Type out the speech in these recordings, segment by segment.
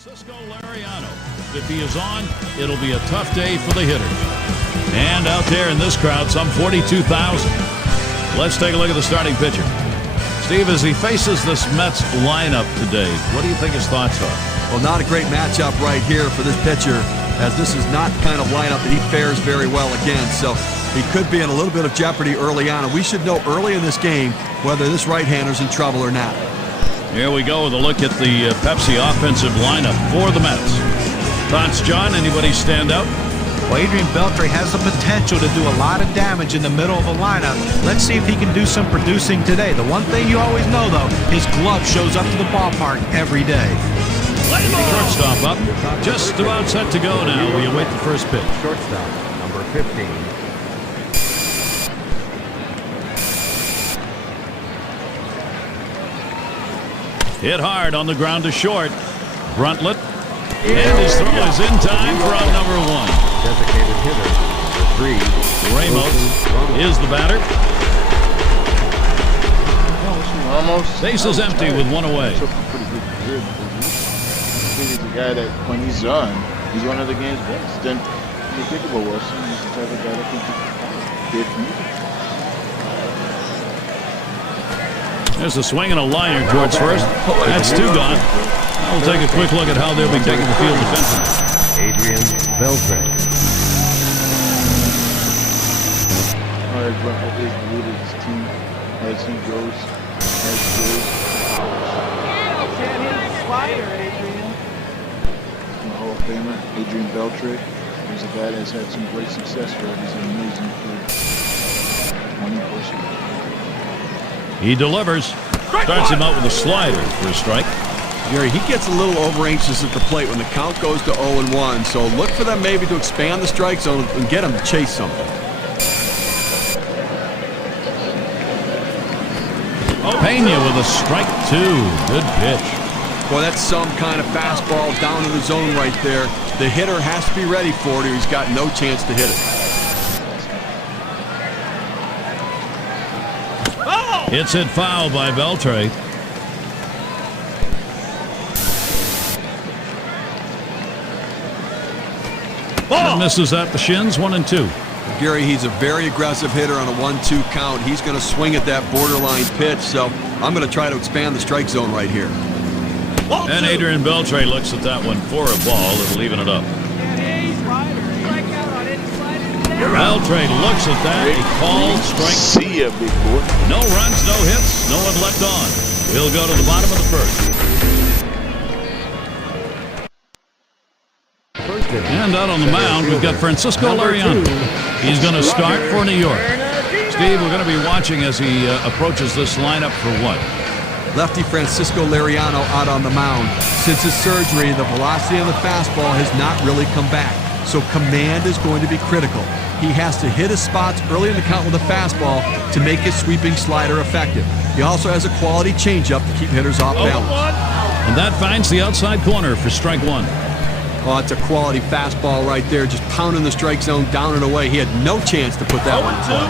Francisco Lariano. If he is on, it'll be a tough day for the hitters. And out there in this crowd, some 42,000. Let's take a look at the starting pitcher. Steve, as he faces this Mets lineup today, what do you think his thoughts are? Well, not a great matchup right here for this pitcher, as this is not the kind of lineup that he fares very well against. So he could be in a little bit of jeopardy early on, and we should know early in this game whether this right-hander's in trouble or not. Here we go with a look at the Pepsi offensive lineup for the Mets. Thoughts, John? Anybody stand out? Well, Adrian Beltre has the potential to do a lot of damage in the middle of a lineup. Let's see if he can do some producing today. The one thing you always know, though, his glove shows up to the ballpark every day. Shortstop up. Just about set to go now. We await the first pitch. Shortstop, number 15. Hit hard on the ground to short. Bruntlett. And his throw is in time for out number one. Designated hitter, number 3. Ramos is the batter. Almost. Base is empty with one away. He's a guy that, when he's on, he's one of the game's best. Then you think about Wilson, he's the type of guy that can hit me. There's a swing and a liner towards first. That's two gone. We'll take a quick look at how they'll be taking the field defensively. Adrian Beltre. All right, bro, I just rooted his team as he goes. Can't hit the slider, Adrian. Hall of Famer, Adrian Beltre. He's a guy that's had some great success for him. He's an amazing player. One person. He delivers. Starts him out with a slider for a strike. Gary, he gets a little over-anxious at the plate when the count goes to 0-1, so look for them maybe to expand the strike zone and get him to chase something. Pena with a strike two. Good pitch. Boy, that's some kind of fastball down in the zone right there. The hitter has to be ready for it or he's got no chance to hit it. It's hit foul by Beltre. Ball misses at the shins, 1-2. Gary, he's a very aggressive hitter on a 1-2 count. He's going to swing at that borderline pitch, so I'm going to try to expand the strike zone right here. And Adrian Beltre looks at that one for a ball and leaving it up. Beltre looks at that. A called strike. See ya, big boy. No runs, no hits, no one left on. We'll go to the bottom of the first. And out on the mound, we've got Francisco Lariano. He's going to start for New York. Steve, we're going to be watching as he approaches this lineup for what? Lefty Francisco Lariano out on the mound. Since his surgery, the velocity of the fastball has not really come back, so command is going to be critical. He has to hit his spots early in the count with a fastball to make his sweeping slider effective. He also has a quality changeup to keep hitters off balance. And that finds the outside corner for strike one. Oh, it's a quality fastball right there, just pounding the strike zone down and away. He had no chance to put that one in play.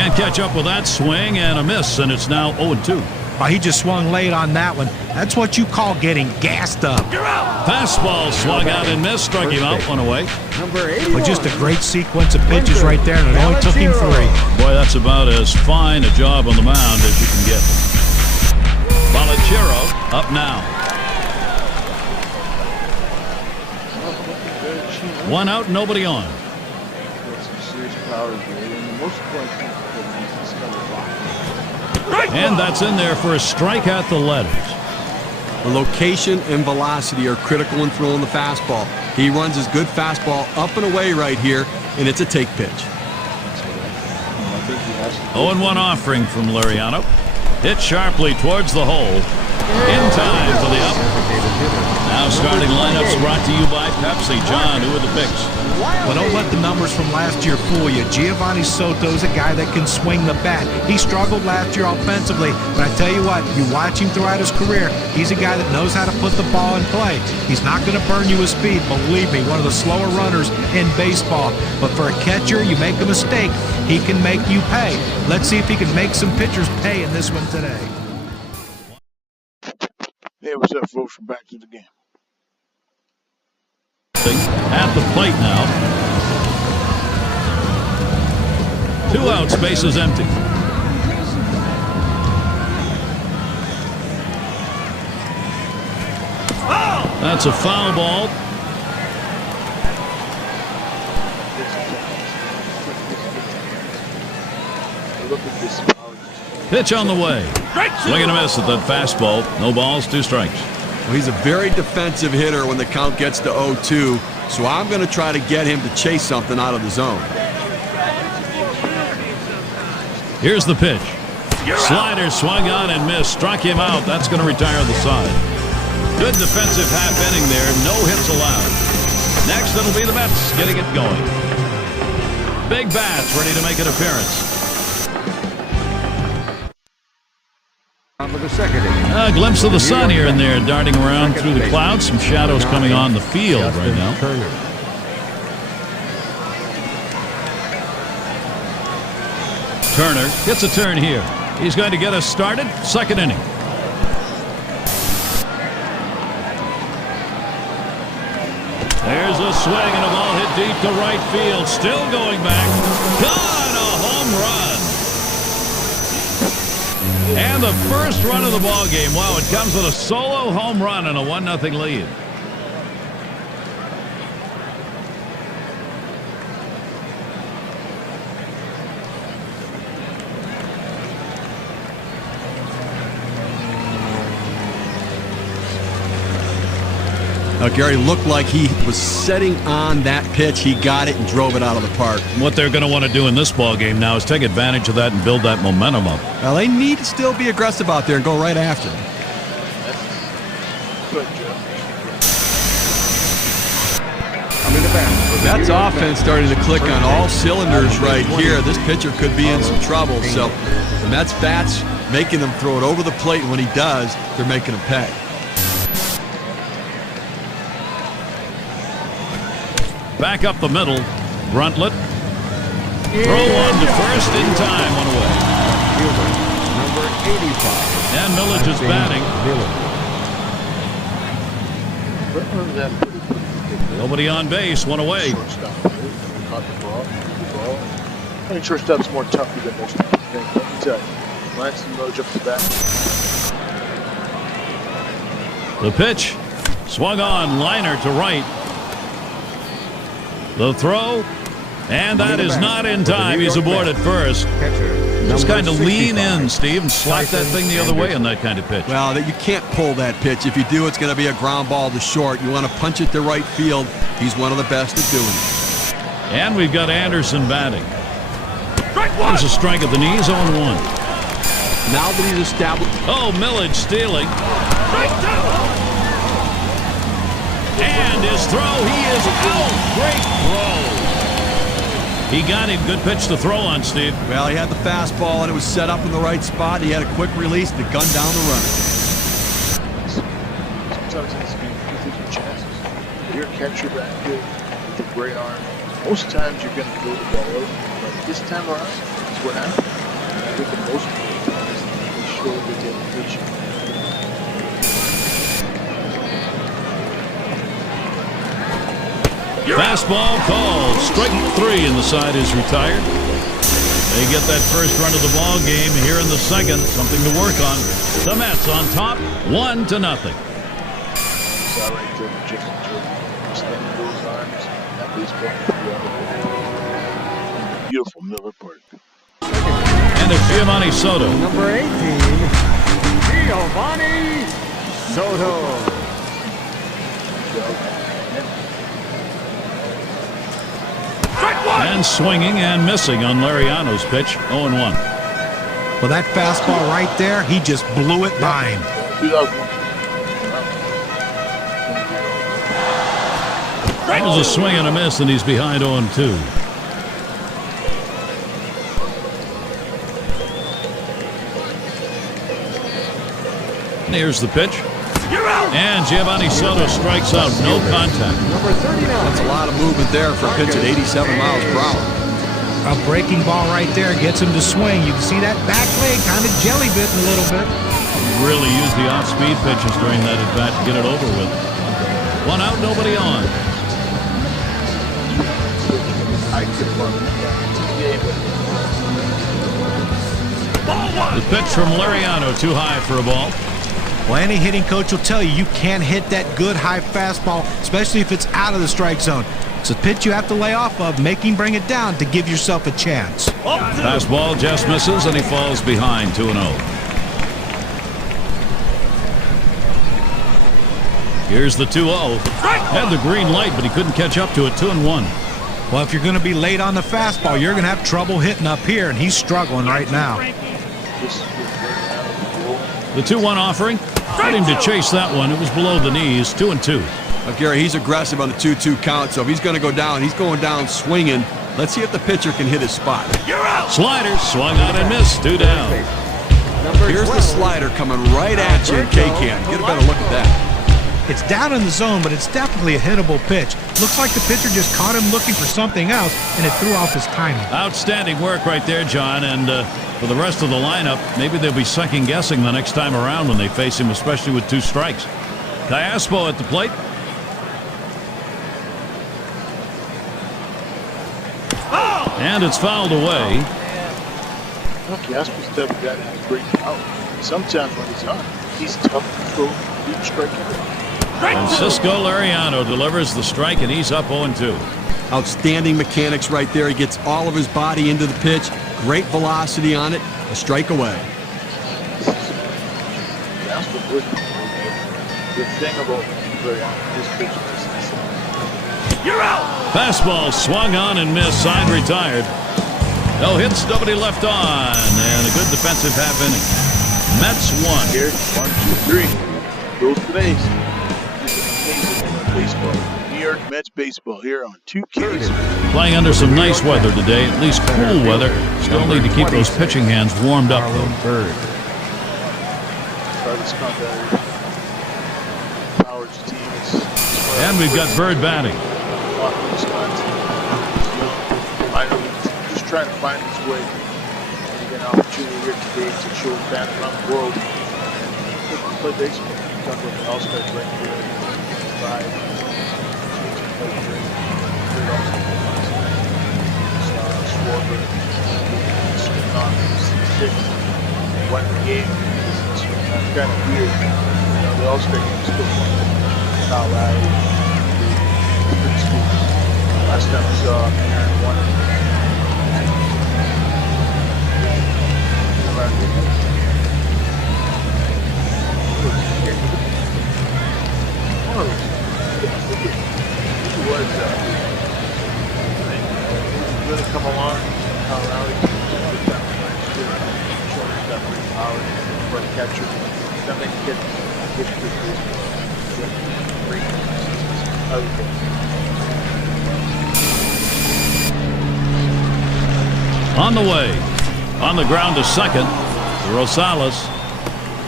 Can't catch up with that swing and a miss, and it's now 0-2. Oh, he just swung late on that one. That's what you call getting gassed up. Fastball swung out and missed, struck him out, one away. But just a great sequence of pitches right there, and it only took him 3. Boy, that's about as fine a job on the mound as you can get. Bolichero up now. One out, nobody on. Some serious power here, and the most important thing is he's got a block. And that's in there for a strike at the letters. The location and velocity are critical in throwing the fastball. He runs his good fastball up and away right here, and it's a take pitch. 0-1 offering from Lariano. Hit sharply towards the hole. In time for the up. Now starting lineups brought to you by Pepsi. John, who are the picks? Well, don't let the numbers from last year fool you. Giovanni Soto's a guy that can swing the bat. He struggled last year offensively, but I tell you what, you watch him throughout his career, he's a guy that knows how to put the ball in play. He's not going to burn you with speed, believe me, one of the slower runners in baseball. But for a catcher, you make a mistake, he can make you pay. Let's see if he can make some pitchers pay in this one today. Hey, what's up, folks? We're back to the game. the plate now. 2 outs, bases empty. That's a foul ball. Pitch on the way. Swing and a miss at that fastball. No balls, 2 strikes. Well, he's a very defensive hitter when the count gets to 0-2, so I'm going to try to get him to chase something out of the zone. Here's the pitch. Slider swung on and missed. Struck him out. That's going to retire the side. Good defensive half inning there. No hits allowed. Next, it'll be the Mets getting it going. Big bats ready to make an appearance. For the second inning. A glimpse of the sun here and there, darting around through the clouds. Some shadows coming on the field right now. Turner gets a turn here. He's going to get us started. Second inning. There's a swing and a ball hit deep to right field. Still going back. Gone! A home run. And the first run of the ball game. Wow, it comes with a solo home run and a 1-0 lead. Now, Gary looked like he was setting on that pitch. He got it and drove it out of the park. What they're going to want to do in this ball game now is take advantage of that and build that momentum up. Well, they need to still be aggressive out there and go right after him. That's offense starting to click on all cylinders right here. This pitcher could be in some trouble. So the Mets bats making them throw it over the plate. And when he does, they're making him pay. Back up the middle. Bruntlett. Throw one to first in time. One away. Number 85. And Millage is batting. Nobody on base. One away. I think shortstop's more tougher than most people think. Let me tell you. Lance and Millage up the bat. The pitch. Swung on. Liner to right. The throw, and that is not in time. He's aboard at first. Just kind of lean in, Steve, and slap that thing the other way on that kind of pitch. Well, you can't pull that pitch. If you do, it's going to be a ground ball to short. You want to punch it to right field. He's one of the best at doing it. And we've got Anderson batting. There's a strike at the knees, 0-1. Now that he's established. Oh, Millage stealing. And his throw, he is out. Great throw. He got him. Good pitch to throw on, Steve. Well, he had the fastball, and it was set up in the right spot. He had a quick release to gun down the runner. Sometimes in this game, you take your chances. If you're a catcher back here with a great arm, most times you're going to throw the ball over. But this time around, that's what happened. I think the most times they showed the dedication. Fastball called. Strike 3, and the side is retired. They get that first run of the ball game here in the second. Something to work on. The Mets on top, 1-0. Beautiful Miller Park. And it's Giovanni Soto. Number 18. Giovanni Soto. And swinging and missing on Lariano's pitch, 0-1. Well, that fastball right there, he just blew it by him. There's a swing and a miss, and he's behind 0-2. Here's the pitch. And Giovanni Soto strikes out. No contact. Number 39. That's a lot of movement there for a pitch at 87 miles per hour. A breaking ball right there gets him to swing. You can see that back leg kind of jelly bitten a little bit. Really used the off-speed pitches during that at bat to get it over with. 1 out, nobody on. high department. Yeah, The pitch from Lariano, too high for a ball. Well, any hitting coach will tell you you can't hit that good high fastball, especially if it's out of the strike zone. It's a pitch you have to lay off of, make him bring it down to give yourself a chance. Fastball just misses, and he falls behind 2-0. Here's the 2-0. Had the green light, but he couldn't catch up to it. 2-1. Well, if you're going to be late on the fastball, you're going to have trouble hitting up here, and he's struggling right now. The 2-1 offering. Got him to chase that one. It was below the knees. 2-2. Now, Gary, he's aggressive on the 2-2 count, so if he's going to go down, he's going down swinging. Let's see if the pitcher can hit his spot. Slider swung on and missed. 2 down. Here's the slider coming right at you in K-Can. Get a better look at that. It's down in the zone, but it's definitely a hittable pitch. Looks like the pitcher just caught him looking for something else, and it threw off his timing. Outstanding work right there, John. And for the rest of the lineup, maybe they'll be second-guessing the next time around when they face him, especially with 2 strikes. Callaspo at the plate. And it's fouled away. Casper's the type of guy that has great power. Sometimes when he's on, he's tough to throw each strike in. Francisco Lariano delivers the strike, and he's up 0-2. Outstanding mechanics right there. He gets all of his body into the pitch. Great velocity on it. A strike away. The thing about his pitch is You're out. Fastball swung on and missed. Sign retired. No hits, nobody left on, and a good defensive half inning. Mets 1. Here, 1, 2, 3. Goes to the base. Baseball. New York Mets baseball here on 2Ks. Playing under some nice weather today, at least cool weather. Still need to keep those pitching hands warmed up, though. Powers team is. And we've got Bird batting. Just trying to find his way. He got an opportunity here today to show fans around the world. And play baseball. Talk about the allstar break here. Won the game. It's kind of weird. You know, the All-Star game is still fun. Colorado. Pretty sweet. Last time I saw Aaron won it. Really come along. Colorado last year. Shoulders got pretty powered for a catcher. Not many kids get good baseball. On the way. On the ground to second. Rosales.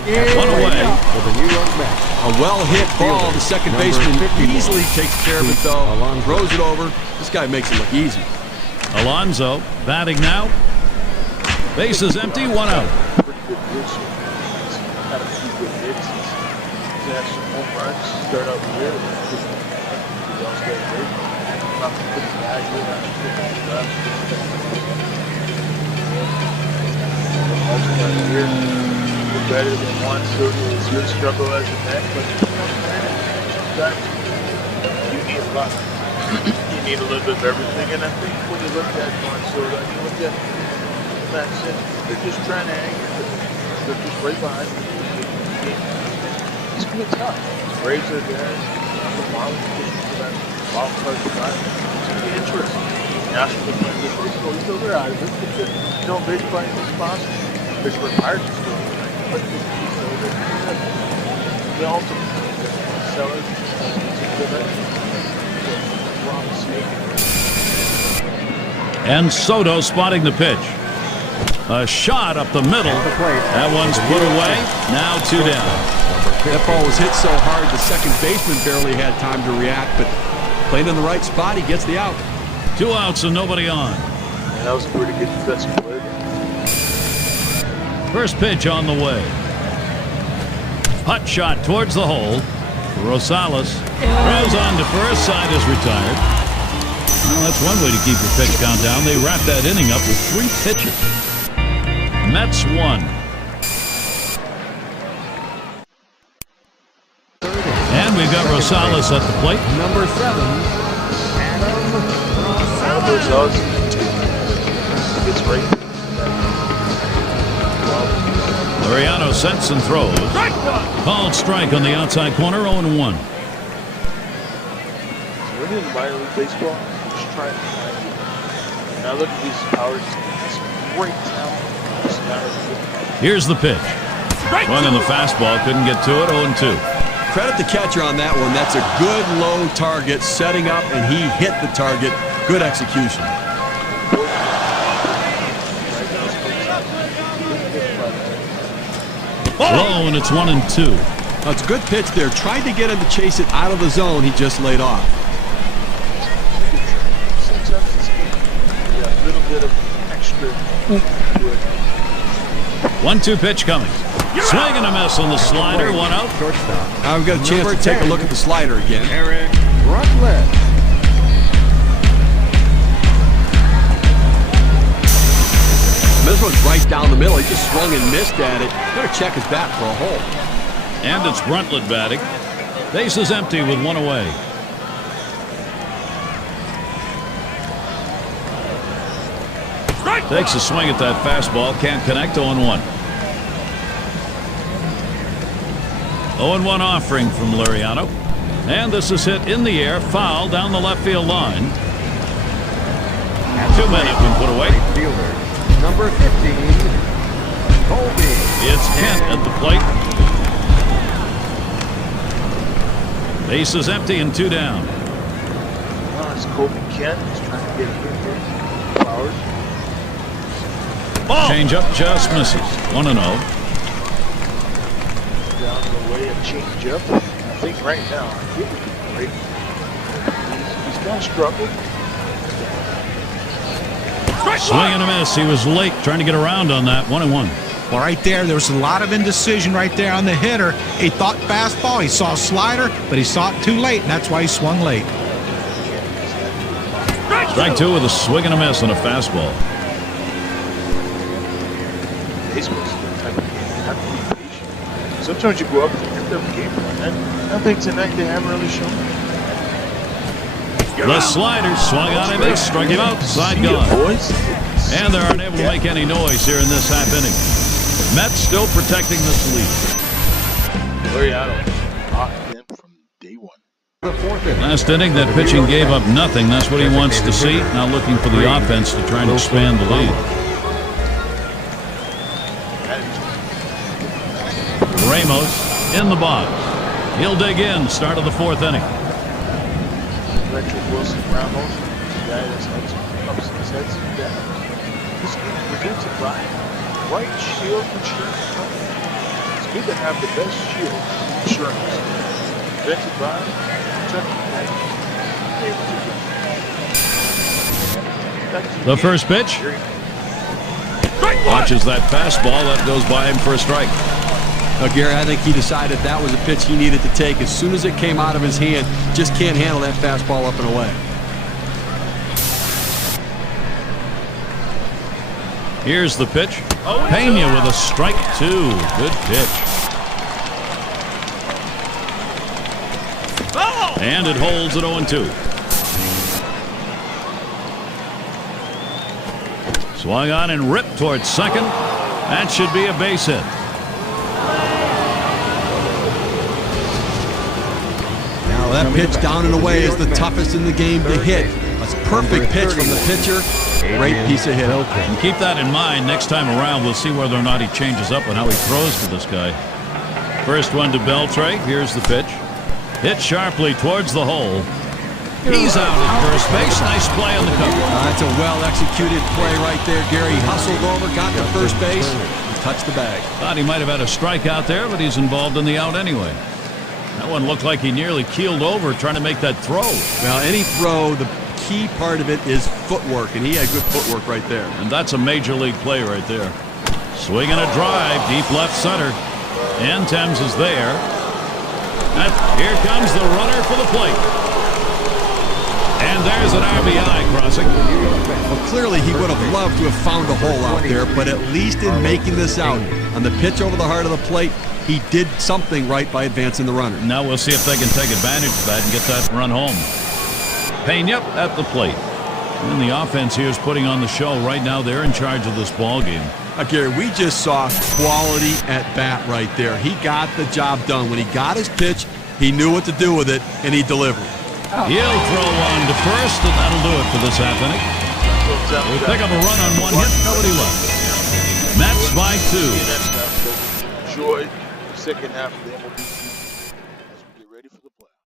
One away. For the New York Mets. A well-hit ball. The second baseman easily takes care of it, though. Throws it over. This guy makes it look easy. Alonso batting now. Base is empty, 1 out. Pretty good hits. He's had a few good hits. He's had some home runs. Start out the year. He's also got great. Not pretty bad. We're better than one, so it's your struggle as a net, but sometimes you need a lot. You need a little bit of everything, and I think when you look at Monsoda, you look at Madison, they're just trying to anchor. They're just right behind them. It's going to be tough. Braves are there. The Marlins pushing for that wild card spot. It's going to be interesting. Nationals are playing good baseball. We still they're out of it. You know, they're playing this possible. There's retired still. But the ultimate sellers, And Soto spotting the pitch. A shot up the middle. That one's put away. Now 2 down. That ball was hit so hard the second baseman barely had time to react, but playing in the right spot, he gets the out. 2 outs and nobody on. Yeah, that was a pretty good defensive play. First pitch on the way. Hot shot towards the hole. Rosales throws on to first. Side is retired. Well, that's one way to keep your pitch count down. They wrap that inning up with 3 pitches. Mets 1. And we've got Rosales at the plate. Number 7. Rosales gets right. Laureano sets and throws. Called strike on the outside corner, 0-1. When you're in minor league baseball, just try and find it. Now look at these powers. It's great talent. It's not a good talent. Here's the pitch. Swung on the fastball, couldn't get to it, 0-2. Credit the catcher on that one. That's a good low target, setting up, and he hit the target. Good execution. Low, and it's 1-2. Now, it's a good pitch there. Tried to get him to chase it out of the zone. He just laid off. Sometimes it's a little bit of extra oomph to it. 1-2 pitch coming. Swing and a miss on the slider, 1 out. Shortstop. Now we've got a chance to take a look at the slider again. Eric Rutledge. This one's right down the middle. He just swung and missed at it. Better check his bat for a hole. And it's Bruntlett batting. Base is empty with 1 away. Takes a swing at that fastball. Can't connect. 0-1. 0-1 offering from Laureano. And this is hit in the air. Foul down the left field line. 2 men have been put away. Fielder. Number 15. Colby. It's Kent at the plate. Base is empty and 2 down. Well, it's Colby Kent. He's trying to get a hit there. Flowers. Change up just misses. 1-0. Down the way, a change up. I think right now, he would be great. He's kind of struggled. Swing and a miss. He was late trying to get around on that. 1-1. Well, right there was a lot of indecision right there on the hitter. He thought fastball, he saw a slider, but he saw it too late, and that's why he swung late. Strike 2 with a swing and a miss on a fastball. Baseball's the type of game you have to be patient. Sometimes you go up and get the game plan. I think tonight they haven't really shown it. The slider swung on him and struck him out. Side gone. And they aren't able to make any noise here in this half inning. Mets still protecting this lead. Laureano locked in from day one. The 4th inning. Last inning, that pitching gave up nothing. That's what he wants to see. Now looking for the offense to try and expand the lead. Ramos in the box. He'll dig in. Start of the 4th inning. Patrick Wilson Ramos, the guy that's had some ups and he's had some downs. This game presented by White Shield Insurance Company. It's good to have the best shield insurance. Presented by Kentucky. The first pitch. Watches that fastball. That goes by him for a strike. Now, Gary, I think he decided that was a pitch he needed to take. As soon as it came out of his hand, just can't handle that fastball up and away. Here's the pitch. Pena with a strike 2. Good pitch. And it holds at 0-2. Swung on and ripped towards second. That should be a base hit. Now that pitch down and away is the toughest in the game to hit. That's a perfect pitch from the pitcher. Great piece of hit. And keep that in mind. Next time around, we'll see whether or not he changes up on how he throws to this guy. First one to Beltre. Here's the pitch. Hit sharply towards the hole. He's out at first base. Nice play on the cover. That's a well-executed play right there, Gary. Hustled over, got to first base, touched the bag. Thought he might have had a strikeout there, but he's involved in the out anyway. That one looked like he nearly keeled over trying to make that throw. Well, any throw, the key part of it is footwork, and he had good footwork right there. And that's a major league play right there. Swing and a drive, deep left center. And Thames is there. And here comes the runner for the plate. And there's There's an RBI crossing. Well, clearly he would have loved to have found a hole out there, but at least in making this out, on the pitch over the heart of the plate, he did something right by advancing the runner. Now we'll see if they can take advantage of that and get that run home. Pena at the plate. And the offense here is putting on the show. Right now they're in charge of this ball game. Gary, we just saw quality at bat right there. He got the job done. When he got his pitch, he knew what to do with it, and he delivered. He'll throw one to first, and that'll do it for this half inning. We'll pick up a run on one hit, nobody left. Mets by 2. Enjoy the second half of the MLB.